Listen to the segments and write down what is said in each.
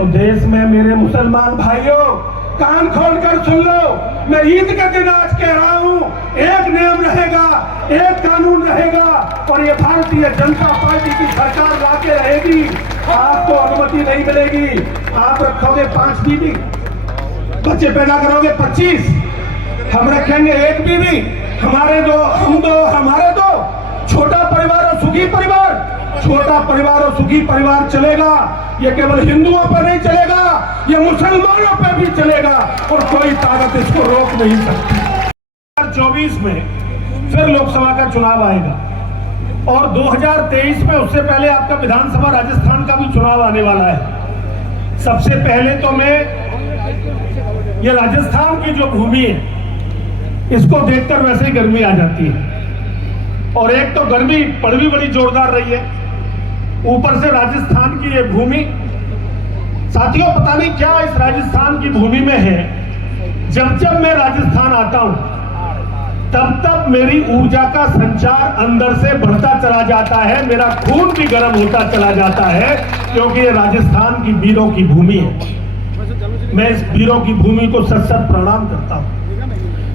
तो देश में मेरे मुसलमान भाइयों कान खोलकर सुन लो, मैं ईद के दिन आज कह रहा हूं, एक नियम रहेगा, एक कानून रहेगा और ये भारतीय जनता पार्टी की सरकार लाके रहेगी। आपको अनुमति नहीं मिलेगी। आप रखोगे 5 बीवी, बच्चे पैदा करोगे 25, हम रखेंगे 1 बीवी। हमारे दो छोटा परिवार और सुखी परिवार, छोटा परिवार और सुखी परिवार चलेगा। ये केवल हिंदुओं पर नहीं चलेगा, ये मुसलमानों पर भी चलेगा और कोई ताकत इसको रोक नहीं सकती। 2024 में फिर लोकसभा का चुनाव आएगा और 2023 में उससे पहले आपका विधानसभा राजस्थान का भी चुनाव आने वाला है। सबसे पहले तो मैं ये राजस्थान की जो भूमि है इसको देखकर वैसे ही गर्मी आ जाती है और एक तो गर्मी पड़ भी बड़ी जोरदार रही है, ऊपर से राजस्थान की ये भूमि, साथियों पता नहीं क्या इस राजस्थान की भूमि में है। जब जब मैं राजस्थान आता हूं तब तब मेरी ऊर्जा का संचार अंदर से बढ़ता चला जाता है, मेरा खून भी गर्म होता चला जाता है, क्योंकि ये राजस्थान की वीरों की भूमि है। मैं इस वीरों की भूमि को सत सत प्रणाम करता हूं।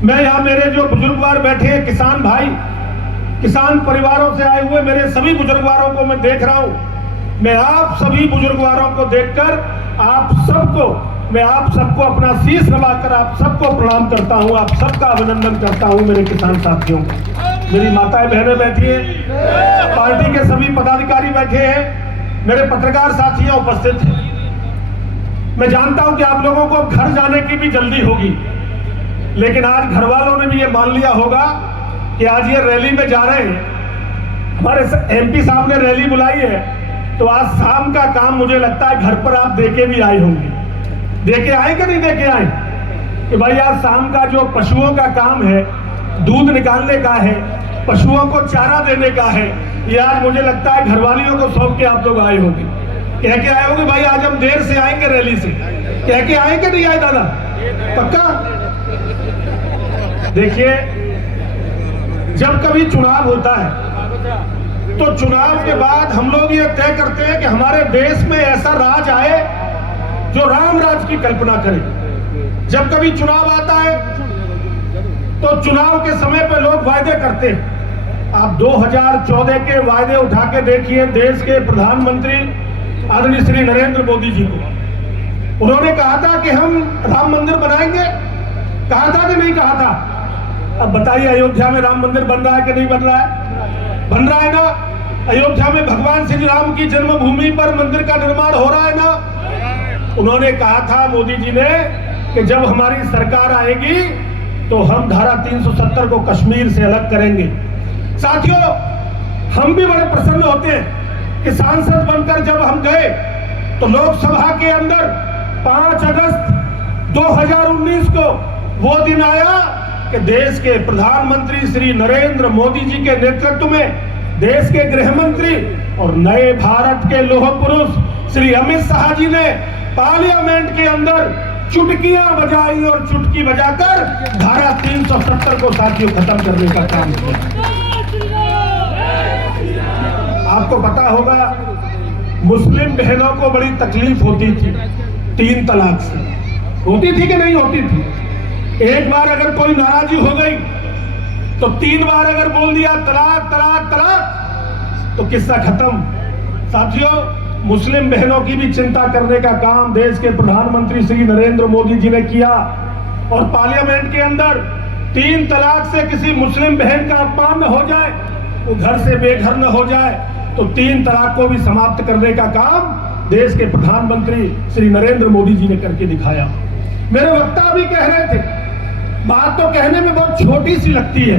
मैं यहाँ मेरे जो बुजुर्गवार बैठे हैं, किसान भाई, किसान परिवारों से आए हुए मेरे सभी बुजुर्गवारों को मैं देख रहा हूं। मैं आप सभी बुजुर्गवारों को देखकर मैं आप सबको अपना शीश नवाकर आप सबको प्रणाम करता हूं, आप सबका अभिनंदन करता हूं। मेरे किसान साथियों, मेरी माताएं बहनें बैठी हैं, पार्टी के सभी पदाधिकारी बैठे हैं, मेरे पत्रकार साथियां उपस्थित हैं। मैं जानता हूं कि आप लोगों को घर जाने की भी जल्दी होगी, लेकिन आज घर वालों ने भी ये मान लिया होगा कि आज ये रैली में जा रहे हैं। हमारे MP साहब ने रैली बुलाई है, तो आज शाम का काम मुझे लगता है घर पर आप देके भी आए होंगे। देके आए कि नहीं देके आए कि भाई आज शाम का जो पशुओं का काम है, दूध निकालने का है, पशुओं को चारा देने का है, ये आज मुझे लगता है घरवालियों को सौंप के आप लोग आए होंगे। कह के आए होंगे भाई आज हम देर से आएंगे रैली से, कह के आए कि नहीं आए दादा? पक्का? देखिए, जब कभी चुनाव होता है तो चुनाव के बाद हम लोग ये तय करते हैं कि हमारे देश में ऐसा राज आए जो राम राज की कल्पना करे। जब कभी चुनाव आता है तो चुनाव के समय पे लोग वायदे करते हैं। आप 2014 के वायदे उठा के देखिए, देश के प्रधानमंत्री आदरणीय श्री नरेंद्र मोदी जी को उन्होंने कहा था कि हम राम मंदिर बनाएंगे, कहा था कि नहीं कहा था? अब बताइए, अयोध्या में राम मंदिर बन रहा है कि नहीं बन रहा है? बन रहा है ना। अयोध्या में भगवान श्री राम की जन्मभूमि पर मंदिर का निर्माण हो रहा है ना। उन्होंने कहा था मोदी जी ने कि जब हमारी सरकार आएगी तो हम धारा 370 को कश्मीर से अलग करेंगे। साथियों, हम भी बड़े प्रसन्न होते हैं कि सांसद बनकर जब हम गए तो लोकसभा के अंदर 5 अगस्त 2019 को वो दिन आया कि देश के प्रधानमंत्री श्री नरेंद्र मोदी जी के नेतृत्व में देश के गृह मंत्री और नए भारत के लौह पुरुष श्री अमित शाह जी ने पार्लियामेंट के अंदर चुटकियां बजाई और चुटकी बजाकर धारा 370 को साथियों खत्म करने का काम किया। आपको पता होगा मुस्लिम बहनों को बड़ी तकलीफ होती थी 3 तलाक से, होती थी कि नहीं होती थी? एक बार अगर कोई नाराजी हो गई तो 3 बार अगर बोल दिया तलाक तलाक तलाक तो किस्सा खत्म। साथियों, मुस्लिम बहनों की भी चिंता करने का काम देश के प्रधानमंत्री श्री नरेंद्र मोदी जी ने किया और पार्लियामेंट के अंदर 3 तलाक से किसी मुस्लिम बहन का अपमान न हो जाए, वो घर से बेघर न हो जाए, तो 3 तलाक को भी समाप्त करने का काम देश के प्रधानमंत्री श्री नरेंद्र मोदी जी ने करके दिखाया। मेरे वक्ता भी कह रहे थे, बात तो कहने में बहुत छोटी सी लगती है,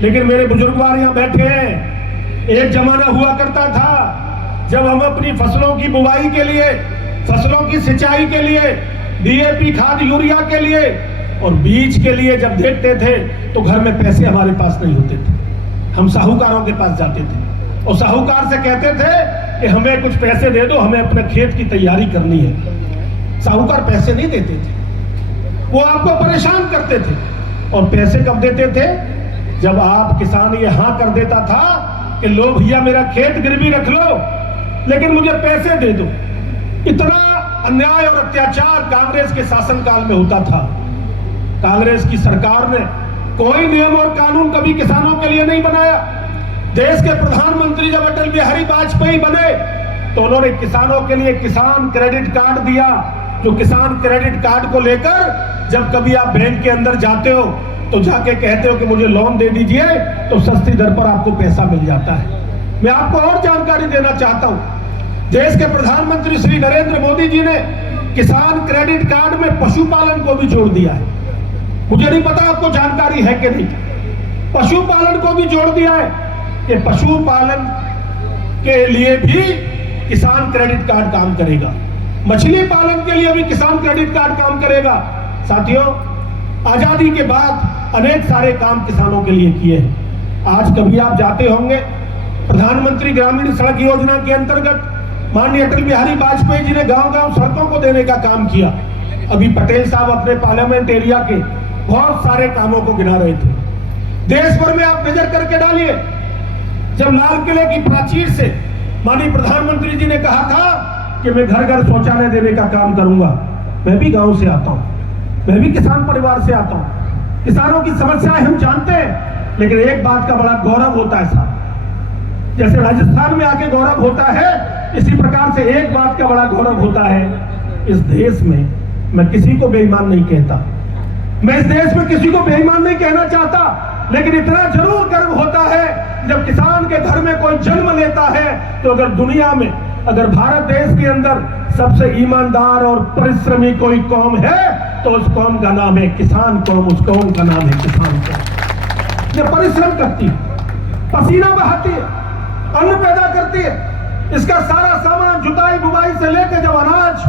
लेकिन मेरे बुजुर्गवार यहाँ बैठे हैं। एक जमाना हुआ करता था जब हम अपनी फसलों की बुवाई के लिए, फसलों की सिंचाई के लिए, DAP खाद यूरिया के लिए और बीज के लिए जब देखते थे तो घर में पैसे हमारे पास नहीं होते थे। हम साहूकारों के पास जाते थे और साहूकार से कहते थे कि हमें कुछ पैसे दे दो, हमें अपने खेत की तैयारी करनी है। साहूकार पैसे नहीं देते थे, वो आपको परेशान करते थे। और पैसे कब देते थे? जब आप किसान ये हाँ कर देता था कि लो भैया मेरा खेत गिरवी रख लो लेकिन मुझे पैसे दे दो। इतना अन्याय और अत्याचार कांग्रेस के शासनकाल में होता था। कांग्रेस की सरकार ने कोई नियम और कानून कभी किसानों के लिए नहीं बनाया। देश के प्रधानमंत्री जब अटल बिहारी वाजपेयी बने तो उन्होंने किसानों के लिए किसान क्रेडिट कार्ड दिया। जो किसान क्रेडिट कार्ड को लेकर जब कभी आप बैंक के अंदर जाते हो तो जाके कहते हो कि मुझे लोन दे दीजिए, तो सस्ती दर पर आपको पैसा मिल जाता है। मैं आपको और जानकारी देना चाहता हूं, देश के प्रधानमंत्री श्री नरेंद्र मोदी जी ने किसान क्रेडिट कार्ड में पशुपालन को भी जोड़ दिया है। मुझे नहीं पता आपको जानकारी है कि नहीं, पशुपालन को भी जोड़ दिया है कि पशुपालन के लिए भी किसान क्रेडिट कार्ड काम करेगा, मछली पालन के लिए भी किसान क्रेडिट कार्ड काम करेगा। साथियों, आजादी के बाद अनेक सारे काम किसानों के लिए किए हैं। आज कभी आप जाते होंगे, प्रधानमंत्री ग्रामीण सड़क योजना के अंतर्गत माननीय अटल बिहारी वाजपेयी जी ने गांव-गांव सड़कों को देने का काम किया। अभी पटेल साहब अपने पार्लियामेंट एरिया के बहुत सारे कामों को गिना रहे थे। देश भर में आप नजर करके डालिए, जब लाल किले की प्राचीर से माननीय प्रधानमंत्री जी ने कहा था कि मैं घर घर शौचालय देने का काम करूंगा। मैं भी गांव से आता हूं, मैं भी किसान परिवार से आता हूं। किसानों की समस्याएं हम जानते हैं, लेकिन एक बात का बड़ा गौरव होता है साहब, जैसे राजस्थान में आके गौरव होता है, इसी प्रकार से एक बात का बड़ा गौरव होता है, इस देश में मैं किसी को बेईमान नहीं कहता, मैं इस देश में किसी को बेईमान नहीं कहना चाहता, लेकिन इतना जरूर गर्व होता है जब किसान के घर में कोई जन्म लेता है। तो अगर दुनिया में, अगर भारत देश के अंदर सबसे ईमानदार और परिश्रमी कोई कौम है तो उस कौम का नाम है किसान कौम, उस कौम का नाम है किसान कौम। ये परिश्रम करती है, पसीना बहाती है, अन्न पैदा करती है, इसका सारा सामान जुताई बुवाई से लेकर जब अनाज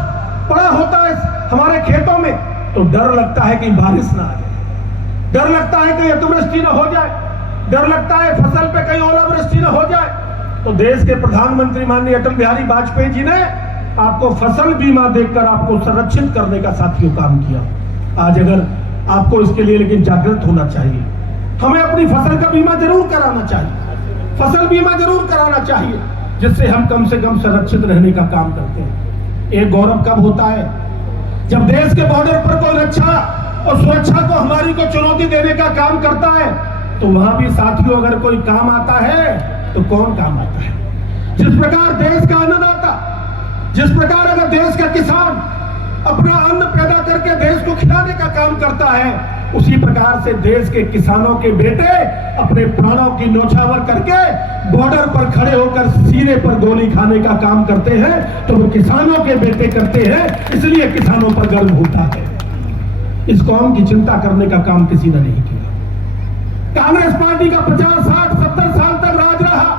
पड़ा होता है हमारे खेतों में तो डर लगता है कि बारिश ना आ जाए, डर लगता है कि अतिवृष्टि ना हो जाए, डर लगता है फसल पे कहीं ओलावृष्टि ना हो जाए। तो देश के प्रधानमंत्री माननीय अटल बिहारी वाजपेयी जी ने आपको फसल बीमा देकर आपको संरक्षित करने का साथियों काम किया। आज अगर आपको इसके लिए लेकिन जागृत होना चाहिए, हमें अपनी फसल का बीमा जरूर कराना चाहिए, फसल बीमा जरूर कराना चाहिए, जिससे हम कम से कम संरक्षित रहने का काम करते हैं। एक गौरव कब होता है जब देश के बॉर्डर पर कोई रक्षा और सुरक्षा को हमारी को चुनौती देने का काम करता है, तो वहां भी साथियों अगर कोई काम आता है तो कौन काम आता है। जिस प्रकार देश का अन्नदाता, जिस प्रकार अगर देश का किसान अपना अन्न पैदा करके देश को खिलाने का काम करता है, उसी प्रकार से देश के किसानों के बेटे अपने प्राणों की न्यौछावर करके बॉर्डर पर खड़े होकर सीने पर गोली खाने का काम करते हैं, तो वो किसानों के बेटे करते हैं, इसलिए किसानों पर गर्व होता है। इस कौम की चिंता करने का काम किसी ने नहीं किया। कांग्रेस पार्टी का 50, 60, 70 साल तक राज रहा,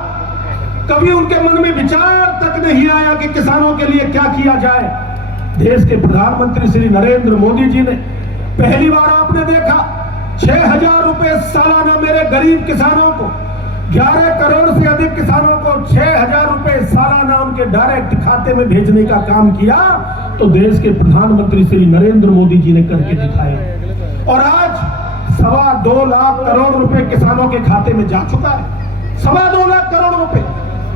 कभी उनके मन में विचार तक नहीं आया कि किसानों के लिए क्या किया जाए। देश के प्रधानमंत्री श्री नरेंद्र मोदी जी ने पहली बार आपने देखा 6,000 रुपए सालाना मेरे गरीब किसानों को, 11 करोड़ से अधिक किसानों को 6,000 रुपए सालाना उनके डायरेक्ट खाते में भेजने का काम किया। तो देश के प्रधानमंत्री श्री नरेंद्र मोदी जी ने करके दिखाया और आज 2.25 लाख करोड़ रुपए किसानों के खाते में जा चुका है, 2.25 लाख करोड़ रुपए।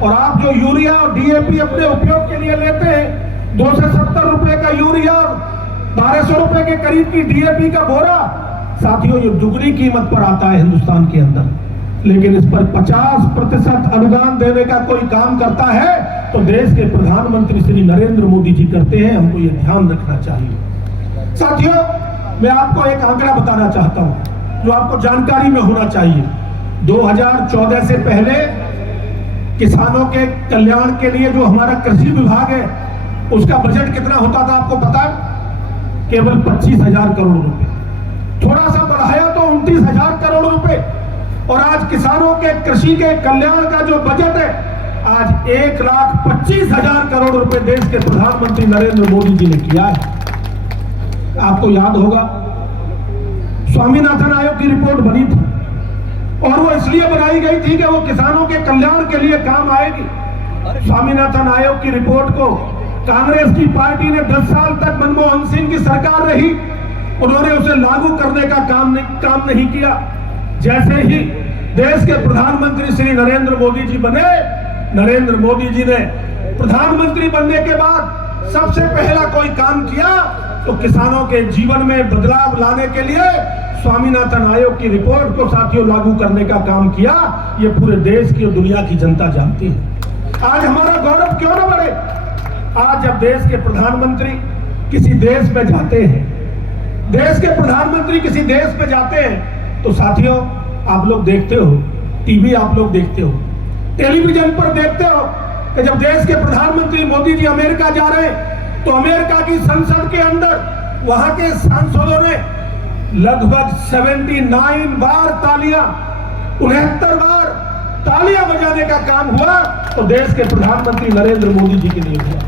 और आप जो यूरिया और डीएपी अपने उपयोग के लिए लेते हैं, 270 रुपए का यूरिया और 1200 रुपए के करीब की डीएपी का बोरा, साथियों ये दुगनी कीमत पर आता है हिंदुस्तान के अंदर, लेकिन इस पर 50% अनुदान देने का कोई काम करता है तो देश के प्रधानमंत्री श्री नरेंद्र मोदी जी करते हैं। हमको ये ध्यान रखना चाहिए। साथियों, मैं आपको एक आंकड़ा बताना चाहता हूं जो आपको जानकारी में होना चाहिए। 2014 से पहले किसानों के कल्याण के लिए जो हमारा कृषि विभाग है उसका बजट कितना होता था आपको पता है? केवल 25,000 करोड़ रुपए, थोड़ा सा बढ़ाया तो 29,000 करोड़ रुपए। और आज किसानों के कृषि के कल्याण का जो बजट है आज 1,25,000 करोड़ रुपए देश के प्रधानमंत्री नरेंद्र मोदी जी ने किया है। आपको याद होगा स्वामीनाथन आयोग की रिपोर्ट बनी थी और वो इसलिए बनाई गई थी कि वो किसानों के कल्याण के लिए काम आएगी। स्वामीनाथन आयोग की रिपोर्ट को कांग्रेस की पार्टी ने 10 साल तक मनमोहन सिंह की सरकार रही, उन्होंने उसे लागू करने का काम नहीं किया। जैसे ही देश के प्रधानमंत्री श्री नरेंद्र मोदी जी बने, नरेंद्र मोदी जी ने प्रधानमंत्री बनने के बाद सबसे पहला कोई काम किया तो किसानों के जीवन में बदलाव लाने के लिए स्वामीनाथन आयोग की रिपोर्ट को साथियों लागू करने का काम किया। ये पूरे देश की और दुनिया की जनता जानती है। आज हमारा गौरव क्यों ना बढ़े? आज जब देश के प्रधानमंत्री किसी देश में जाते हैं, देश के प्रधानमंत्री किसी देश में जाते हैं, तो साथियों आप लोग देखते हो, टीवी आप लोग देखते हो, टेलीविजन पर देखते हो कि जब देश के प्रधानमंत्री मोदी जी अमेरिका जा रहे हैं तो अमेरिका की संसद के अंदर वहां के सांसदों ने लगभग 79 बार तालियां, 69 बार तालियां बजाने का काम हुआ तो देश के प्रधानमंत्री नरेंद्र मोदी जी के लिए हुआ।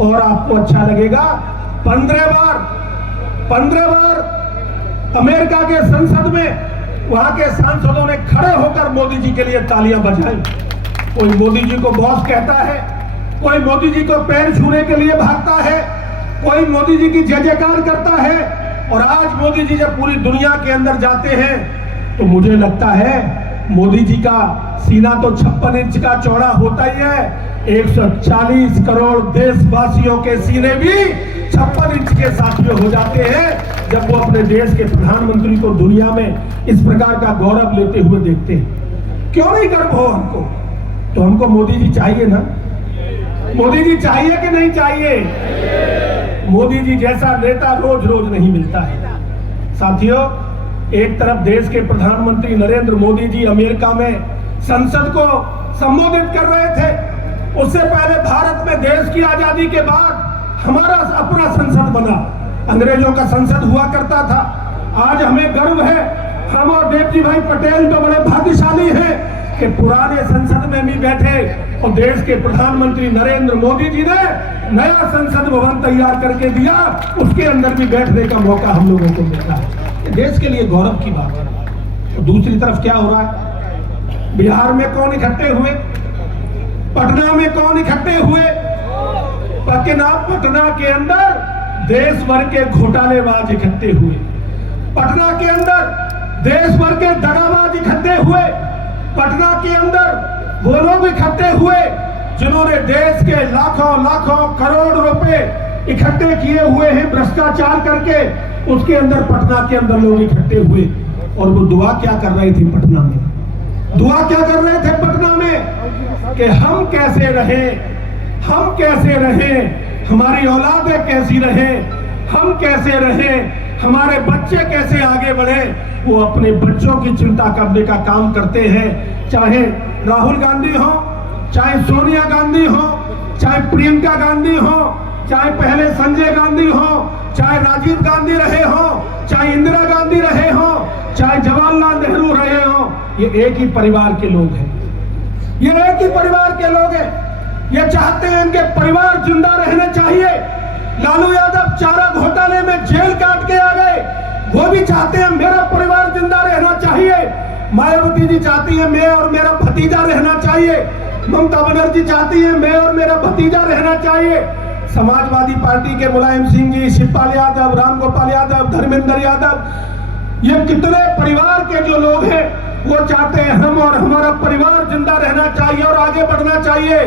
और आपको अच्छा लगेगा 15 बार अमेरिका के संसद में वहां के सांसदों ने खड़े होकर मोदी जी के लिए तालियां बजाई। कोई मोदी जी को बॉस कहता है, कोई मोदी जी को पैर छूने के लिए भागता है, कोई मोदी जी की जय जयकार करता है। और आज मोदी जी जब पूरी दुनिया के अंदर जाते हैं तो मुझे लगता है मोदी जी का सीना तो 56 इंच का चौड़ा होता ही है, 140 करोड़ देशवासियों के सीने भी 56 इंच के साथियों हो जाते हैं जब वो अपने देश के प्रधानमंत्री को दुनिया में इस प्रकार का गौरव लेते हुए देखते हैं। क्यों नहीं गर्व हो हमको? तो हमको मोदी जी चाहिए ना? मोदी जी चाहिए कि नहीं चाहिए? मोदी जी जैसा नेता रोज रोज नहीं मिलता है। साथियों, एक तरफ देश के प्रधानमंत्री नरेंद्र मोदी जी अमेरिका में संसद को संबोधित कर रहे थे। उससे पहले भारत में देश की आजादी के बाद हमारा अपना संसद बना, अंग्रेजों का संसद हुआ करता था। आज हमें गर्व है, हम और देवजी भाई पटेल तो बड़े भाग्यशाली हैं कि पुराने संसद में भी बैठे और देश के प्रधानमंत्री नरेंद्र मोदी जी ने नया संसद भवन तैयार करके दिया, उसके अंदर भी बैठने का मौका हम लोगों को मिला है। देश के लिए गौरव की बात है। तो दूसरी तरफ क्या हो रहा है? बिहार में कौन इकट्ठे हुए? पटना में कौन इकट्ठे हुए? पटना के अंदर देश भर के घोटालेबाज इकट्ठे हुए। पटना के अंदर देश भर के दगाबाज इकट्ठे हुए। पटना के अंदर वो लोग इकट्ठे हुए जिन्होंने देश के लाखों करोड़ रुपए इकट्ठे किए हुए हैं भ्रष्टाचार करके। उसके अंदर पटना के अंदर लोग इकट्ठे हुए और वो दुआ क्या कर रहे थे पटना में? दुआ क्या कर रहे थे पटना में? कि हम कैसे रहें, हम कैसे रहें, हमारी औलादें कैसी रहें, हम कैसे रहें, हमारे बच्चे कैसे आगे बढ़े। वो अपने बच्चों की चिंता करने का काम करते हैं। चाहे राहुल गांधी हो, चाहे सोनिया गांधी हो, चाहे प्रियंका गांधी हो, चाहे पहले संजय गांधी हो, चाहे राजीव गांधी रहे हो, चाहे इंदिरा गांधी रहे हो, चाहे जवाहरलाल नेहरू रहे हो, ये एक ही परिवार के लोग हैं। ये एक ही परिवार के लोग हैं। ये चाहते हैं इनके परिवार जिंदा रहने चाहिए। लालू यादव चारा घोटाले में जेल काट के आ गए, वो भी चाहते हैं मेरा परिवार जिंदा रहना चाहिए। मायावती जी चाहती है मैं और मेरा भतीजा रहना चाहिए। ममता बनर्जी चाहती है मैं और मेरा भतीजा रहना चाहिए। समाजवादी पार्टी के मुलायम सिंह जी, शिवपाल यादव, रामगोपाल यादव, धर्मेंद्र यादव, ये कितने परिवार के जो लोग हैं वो चाहते हैं हम और हमारा परिवार जिंदा रहना चाहिए और आगे बढ़ना चाहिए।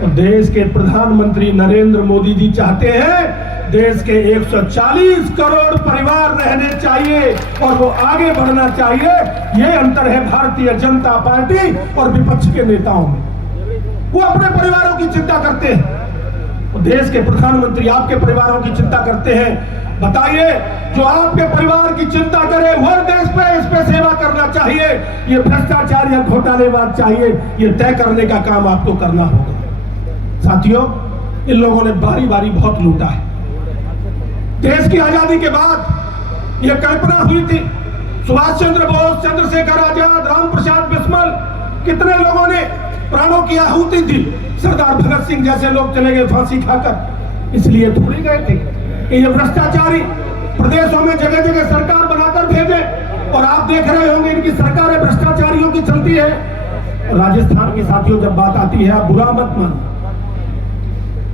और देश के प्रधानमंत्री नरेंद्र मोदी जी चाहते हैं देश के 140 करोड़ परिवार रहने चाहिए और वो आगे बढ़ना चाहिए। ये अंतर है भारतीय जनता पार्टी और विपक्ष के नेताओं में। वो अपने परिवारों की चिंता करते हैं, देश के प्रधानमंत्री आपके परिवारों की चिंता करते हैं। बताइए, जो आपके परिवार की चिंता करे वो देश पे इस पे सेवा करना चाहिए। ये भ्रष्टाचार या घोटालेबाज चाहिए, ये तय करने का काम आपको करना होगा। साथियों, इन लोगों ने बारी बारी बहुत लूटा है। देश की आजादी के बाद यह कल्पना हुई थी, सुभाष चंद्र बोस, चंद्रशेखर आजाद, राम प्रसाद बिस्मिल, कितने लोगों ने प्राणों की आहुति दी। सरदार भगत सिंह जैसे लोग चले गए फांसी खाकर, इसलिए थोड़ी गए थे कि ये भ्रष्टाचारी प्रदेशों में जगह जगह सरकार बनाकर भेजे। और आप देख रहे होंगे इनकी सरकारें भ्रष्टाचारियों की चलती है। राजस्थान की साथियों जब बात आती है, आप बुरा मत मानो,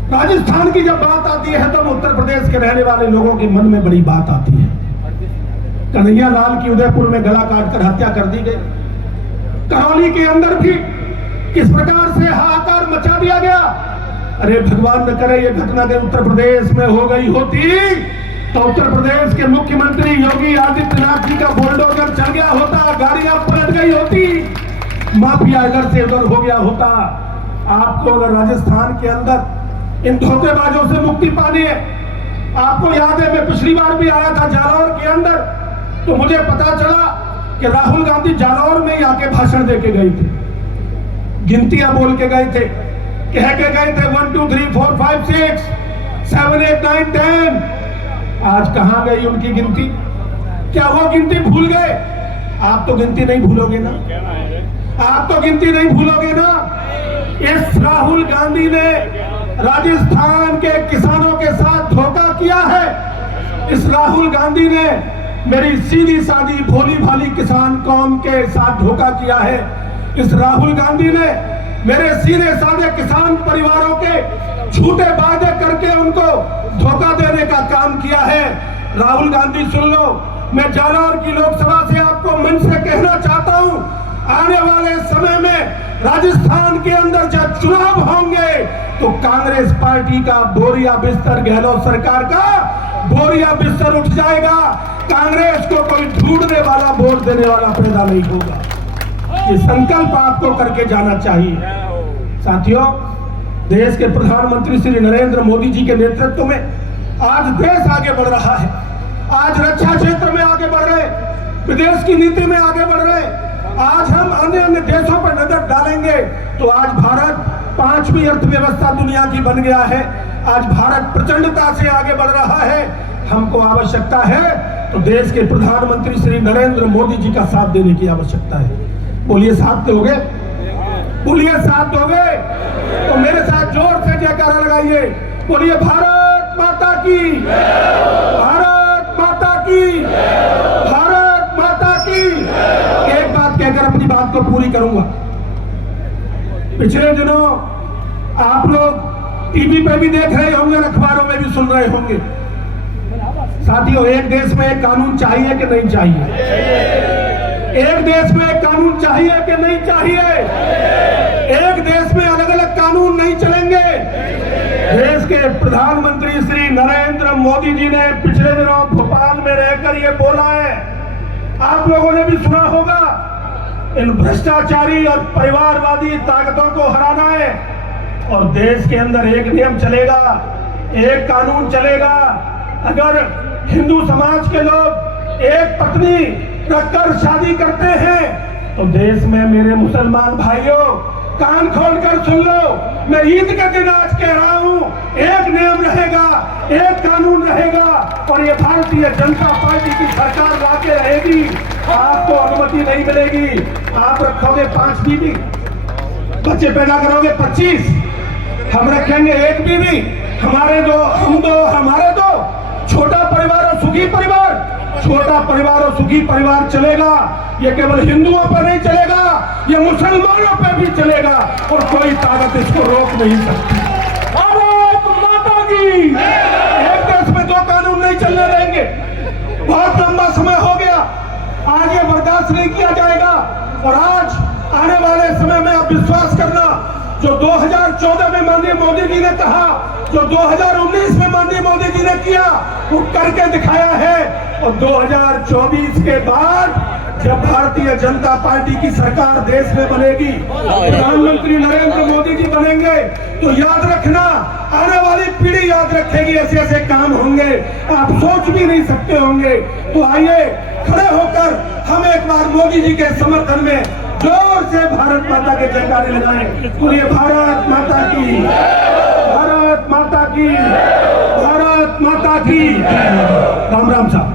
राजस्थान की जब बात आती है तो उत्तर प्रदेश के रहने वाले लोगों के मन में बड़ी बात आती है। कन्हैया लाल की उदयपुर में गला काटकर हत्या कर दी गई। करौली के अंदर भी किस प्रकार से हाहाकार मचा दिया गया। अरे भगवान न करे ये घटना अगर उत्तर प्रदेश में हो गई होती तो उत्तर प्रदेश के मुख्यमंत्री योगी आदित्यनाथ जी का बुलडोजर चल गया होता, गाड़ियां पलट गई होती, माफिया इधर से उधर हो गया होता। आपको अगर राजस्थान के अंदर इन धोखेबाजों से मुक्ति पानी है, आपको याद है मैं पिछली बार भी आया था जालौर के अंदर, तो मुझे पता चला कि राहुल गांधी जालौर में आके भाषण देके गए थे, गिनतियां बोल के गए थे, कह के गए थे 1 2 3 4 5 6 7 8 9 10। आज कहां गई उनकी गिनती? क्या वो गिनती भूल गए? आप तो गिनती नहीं भूलोगे ना, आप तो गिनती नहीं भूलोगे ना। इस राहुल गांधी ने राजस्थान के किसानों के साथ धोखा किया है। इस राहुल गांधी ने मेरी सीधी सादी भोली भाली किसान कौम के साथ धोखा किया है। इस राहुल गांधी ने मेरे सीधे साधे किसान परिवारों के झूठे वादे करके उनको धोखा देने का काम किया है। राहुल गांधी सुन लो, मैं जालौर की लोकसभा से आपको मंच से कहना चाहता हूं, आने वाले समय में राजस्थान के अंदर जब चुनाव होंगे तो कांग्रेस पार्टी का बोरिया बिस्तर, गहलोत सरकार का बोरिया बिस्तर उठ जाएगा। कांग्रेस को कोई ढूंढने वाला, वोट देने वाला पैदा नहीं होगा। ये संकल्प आपको करके जाना चाहिए। साथियों, देश के प्रधानमंत्री श्री नरेंद्र मोदी जी के नेतृत्व में आज देश आगे बढ़ रहा है। आज रक्षा क्षेत्र में आगे बढ़ रहे, विदेश की नीति में आगे बढ़ रहे। आज हम अन्य अन्य देशों पर नजर डालेंगे तो आज भारत 5वीं अर्थव्यवस्था दुनिया की बन गया है। आज भारत प्रचंडता से आगे बढ़ रहा है। हमको आवश्यकता है तो देश के प्रधानमंत्री श्री नरेंद्र मोदी जी का साथ देने की आवश्यकता है। बोलिए साथ दोगे? बोलिए साथ दोगे? तो मेरे साथ जोर से जयकारा लगाइए। बोलिए भारत माता की, भारत माता की, भारत माता की। एक बात कहकर अपनी बात को पूरी करूंगा। पिछले दिनों आप लोग टीवी पे भी देख रहे होंगे, अखबारों में भी सुन रहे होंगे। साथियों, एक देश में एक कानून चाहिए कि नहीं चाहिए? एक देश में एक कानून चाहिए कि नहीं चाहिए? एक देश में अलग अलग कानून नहीं चलेंगे। देश के प्रधानमंत्री श्री नरेंद्र मोदी जी ने पिछले दिनों भोपाल में रहकर ये बोला है, आप लोगों ने भी सुना होगा, इन भ्रष्टाचारी और परिवारवादी ताकतों को हराना है और देश के अंदर एक नियम चलेगा, एक कानून चलेगा। अगर हिंदू समाज के लोग एक पत्नी रखकर शादी करते हैं तो देश में मेरे मुसलमान भाइयों कान खोलकर सुन लो, मैं ईद के दिन आज कह रहा हूं, एक नियम रहेगा, एक कानून रहेगा और ये भारतीय जनता पार्टी की सरकार लाके रहेगी। आपको अनुमति नहीं मिलेगी। आप रखोगे 5 बीवी, बच्चे पैदा करोगे 25, हम रखेंगे 1 बीवी, हमारे दो, हम दो, हमारे दो। छोटा परिवार और सुखी परिवार, छोटा परिवार और सुखी परिवार चलेगा। ये केवल हिंदुओं पर नहीं चलेगा, ये मुसलमानों पर भी चलेगा और कोई ताकत इसको रोक नहीं सकती। भारत माता की। एक देश में 2 कानून नहीं चलने देंगे। बहुत लंबा समय हो गया, आगे बर्दाश्त नहीं किया जाएगा। और आज आने वाले समय में आप विश्वास करना, जो 2014 में माननीय मोदी जी ने कहा, जो 2019 में माननीय मोदी जी ने किया, वो करके दिखाया है। और 2024 के बाद जब भारतीय जनता पार्टी की सरकार देश में बनेगी, प्रधानमंत्री नरेंद्र मोदी जी बनेंगे, तो याद रखना, आने वाली पीढ़ी याद रखेगी, ऐसे ऐसे काम होंगे आप सोच भी नहीं सकते होंगे। तो आइए खड़े होकर हम एक बार मोदी जी के समर्थन में जोर से भारत माता के जयकारे लगाएं। बोलिए भारत माता की, भारत माता की, भारत माता की। राम राम साहब।